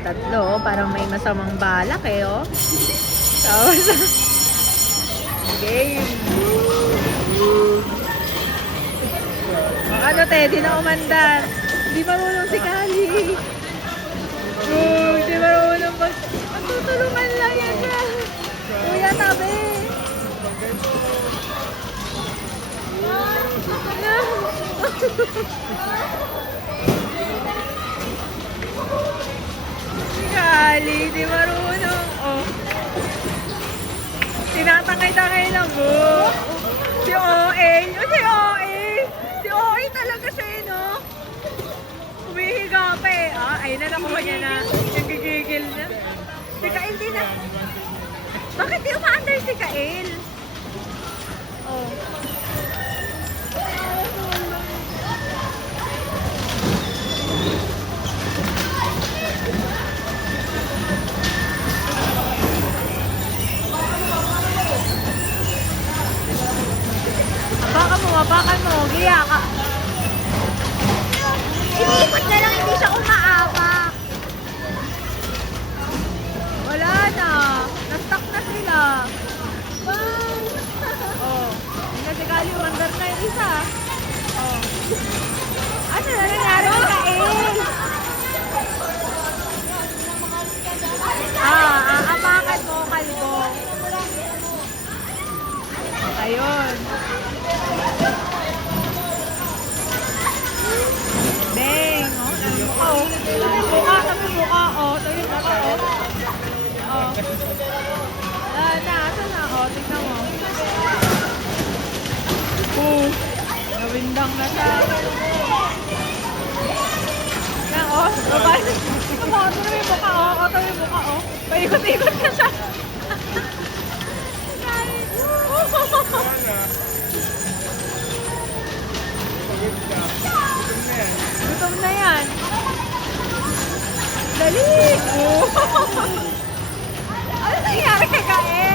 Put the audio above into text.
Tatlo, parang may masamang balak eh, oh. Tapos, game. Ano, te, di na umandar. Hindi marunong si Kali. Hindi marunong magtutulungan lang yan siya. Kuya, tabi. Si Kali, di marunong. Oh. Tinatangay-tangay lang, oh. Si OA. Oh, si OA. Si OA talaga siya, eh, no? Humihiga pa eh. Ah, ayun na, nakuha niya na. Yung gigigil na. Si Kael din na. Bakit di umaandar si Kael? Oh. Abakan mo. Giya ka. Iniikot na lang, hindi siya umaapak. Wala na. Na-stuck na sila. Oh. Hindi si Kali, umandar na yung isa. Oh. Ano na nangyari kay Kael? Aapakan mo, kalbo. Ayun. Bang! Oh, nagmukha oh. Nagmukha oh. Ito yung mukha oh. Oh. Nasa na oh. Tignan mo. Nawindang na siya. Yan oh. Babae. Ito mo. Ito na yung mukha oh. Ito yung mukha oh. Paikot-ikot na siya. Gutom na yan. Dali! Oh. Ano nangyari kay Kael?